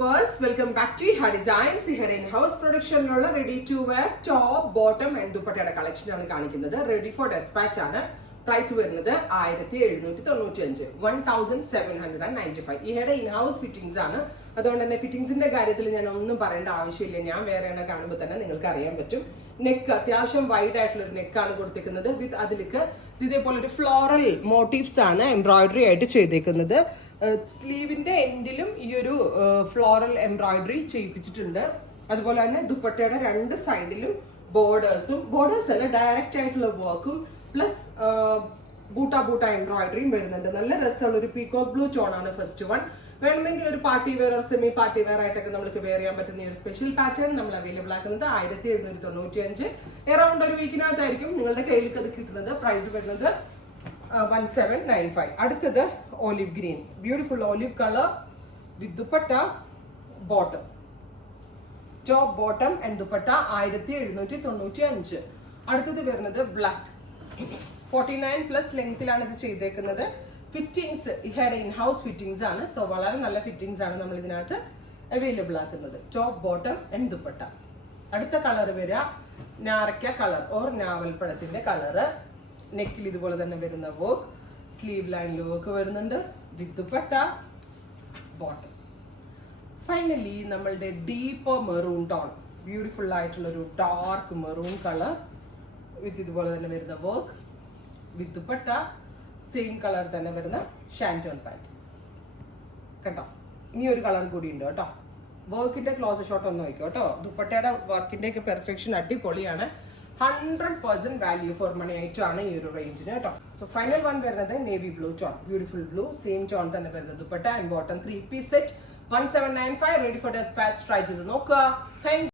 viewers, welcome back to Iha Designs. Ihade in-house production ulla ready to wear top, bottom and dupattയുടെ collection ആണ് കാണിക്കുന്നത്. Ready for dispatch ആണ്. Price വരുന്നത് 1795 1795. ഇഹയുടെ in-house fittings ആണ്. അതുകൊണ്ട് തന്നെ ഫിറ്റിംഗ്സിന്റെ കാര്യത്തിൽ ഞാൻ ഒന്നും പറയേണ്ട ആവശ്യമില്ല. ഞാൻ വേറെ എണ്ണ കാണുമ്പോൾ തന്നെ നിങ്ങൾക്ക് അറിയാൻ പറ്റും. നെക്ക് അത്യാവശ്യം വൈഡ് ആയിട്ടുള്ള ഒരു നെക്കാണ് കൊടുത്തിരിക്കുന്നത്. വിത്ത് അതിലേക്ക് ഇതേപോലെ ഒരു ഫ്ലോറൽ മോട്ടീവ്സ് ആണ് എംബ്രോയിഡറി ആയിട്ട് ചെയ്തേക്കുന്നത്. സ്ലീവിന്റെ എൻഡിലും ഈ ഒരു ഫ്ലോറൽ എംബ്രോയിഡറി ചെയ്യിപ്പിച്ചിട്ടുണ്ട്. അതുപോലെ തന്നെ ദുപ്പട്ടയുടെ രണ്ട് സൈഡിലും ബോർഡേഴ്സ് അല്ല ഡയറക്റ്റ് ആയിട്ടുള്ള വർക്കും പ്ലസ് ബൂട്ട എംബ്രോയിഡറിയും വരുന്നുണ്ട്. നല്ല രസമുള്ള ഒരു പീകോക്ക് ബ്ലൂ ടോൺ ആണ് ഫസ്റ്റ് വൺ. വേണമെങ്കിൽ ഒരു party wear semi party wear ആയിട്ടൊക്കെ നമുക്ക് വെയർ ചെയ്യാൻ പറ്റുന്ന ഒരു സ്പെഷ്യൽ പാറ്റേൺ നമ്മൾ അവൈലബിൾ ആക്കുന്നത് 1795. എറൗണ്ട് ഒരു വീക്കിനകത്തായിരിക്കും നിങ്ങളുടെ കയ്യിൽ അത് കിട്ടുന്നത്. പ്രൈസ് വരുന്നത് 1795. അടുത്തത് olive green, beautiful olive colour with dupatta bottom, top bottom and dupatta 1795. അടുത്തത് വരുന്നത് ബ്ലാക്ക് 49+ ലെങ്തിലാണ് ഇത് ചെയ്തേക്കുന്നത്. ഫിറ്റിംഗ്സ് ഇഹയുടെ ഇൻഹൗസ് ഫിറ്റിംഗ്സ് ആണ്. സോ വളരെ നല്ല ഫിറ്റിംഗ്സ് ആണ് നമ്മൾ ഇതിനകത്ത് അവൈലബിൾ ആക്കുന്നത്. Top bottom and dupatta. അടുത്ത കളർ വരിക നാരക്ക കളർ ഓർ ഞാവൽപ്പഴത്തിന്റെ കളറ്. നെക്കിൽ ഇതുപോലെ തന്നെ വരുന്ന വർക്ക്, സ്ലീവ് ലൈനിൽ വർക്ക് വരുന്നുണ്ട് വിത്ത് ദുപ്പട്ട ബോട്ടം. ഫൈനലി നമ്മളുടെ ഡീപ്പ് മെറൂൺ ടോൺ, ബ്യൂട്ടിഫുൾ ആയിട്ടുള്ള ഒരു ഡാർക്ക് മെറൂൺ കളർ വിത്ത് ഇതുപോലെ തന്നെ വരുന്ന work with dupatta same colour തന്നെ വരുന്ന ഷാൻറ്റോൺ പാറ്റ്. കേട്ടോ, ഇനി ഒരു കളർ കൂടി ഉണ്ട് കേട്ടോ. വർക്കിന്റെ ക്ലോസ് ഷോട്ട് ഒന്ന് നോക്കിയോ കേട്ടോ. ദുപ്പട്ടയുടെ വർക്കിന്റെ ഒക്കെ പെർഫെക്ഷൻ അടിപൊളിയാണ്. 100% വാല്യൂ ഫോർ മണി ആയിട്ടാണ് ഈ ഒരു റേഞ്ചിന് കേട്ടോ. സോ ഫൈനൽ വൺ വരുന്നത് navy blue tone, beautiful blue same tone തന്നെ വരുന്നത് dupatta and bottom 3-piece set 1795. Ready for dispatch. Try ചെയ്ത് നോക്കുക. താങ്ക്